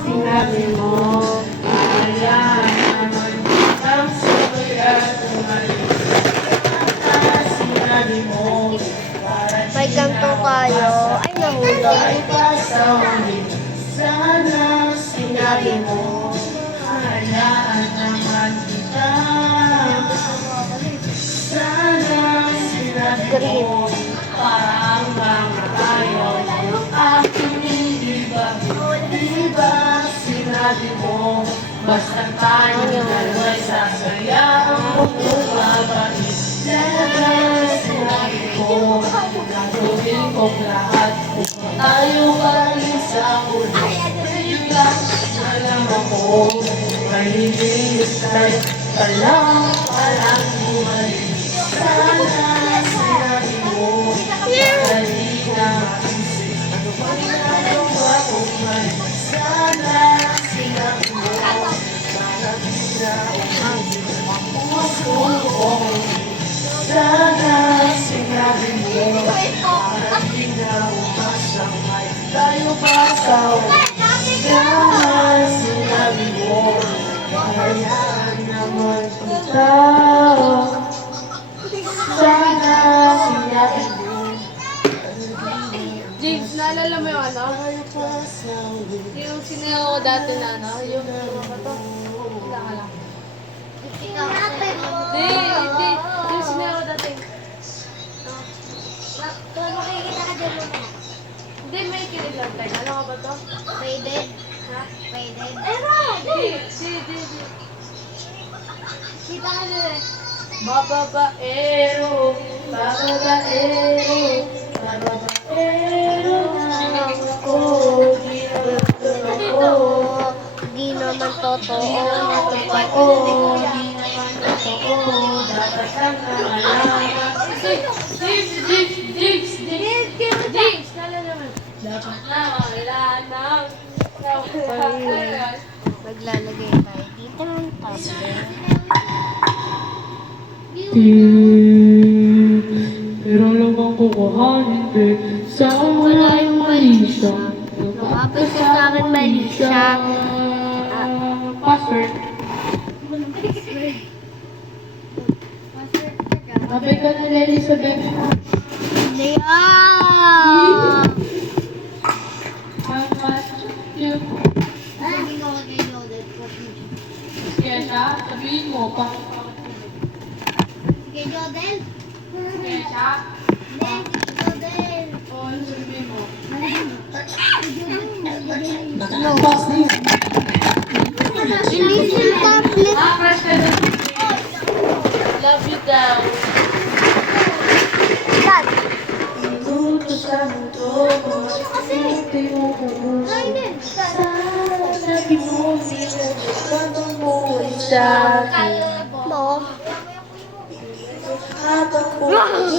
sinabi mo. Hayaan naman kitang sukoy at umalis. Sinabi mo. May kanto tayo. Ay, nahulog. Sana sinabi mo. Hayaan naman kita. Sana sinabi mo. Parang mga tayo. Aking hindi ba sinabi mo. Basta tayo dalawa'y sasaya ang bumabalik. Sana sinabi ko. Gagawin kong lahat. Tayo pa rin sa huli. Bigla na lang ako. Mahihintay ka lang palang bumalik. Sana sinabi mo. Dali na maisip. Ano ba ginagawa kong mali? Sana sinabi mo. Malapit na umalis ang puso ko. Sana sinabi mo. Hindi na umasang ay tayo pa sa sana sinabi mo. Hayaan naman kita. Sana sinabi mo. James, naalala mo yung ano? Tayo pa sa Yung sinayaw ko dati na ano? Yung ano to? Wala ka lang. Hindi. Yung sinayaw ko dati. Makikita ka dyan mo. Hindi, may kilig lang tayo. Ano ka ba to? Faded. Ha? Faded. Hindi. Kita ka dyan eh. Bababaero. Di naman totoo. James, naalala mo. Dapat na, wala na. Maglalagay tayo dito ng tablet. Pero lamang kukuhanin din sa wala yung mali siya. Lumapit ka sa akin, mali siya. Password. Mabay ka na, Elizabeth. Leah! How much you? Sabi ko kay Jodel. Kaya siya, sabihin mo, Kay Jodel? kaya siya, Hindi, kay Jodel. o ano sabihin mo? No. Release yung tablet. Crush ka na. Love you daw. Dad. Minuto sa mundo, hindi mo kumuha. Sabi mo, pinagpapang mo ay sa akin. No. Habang buhay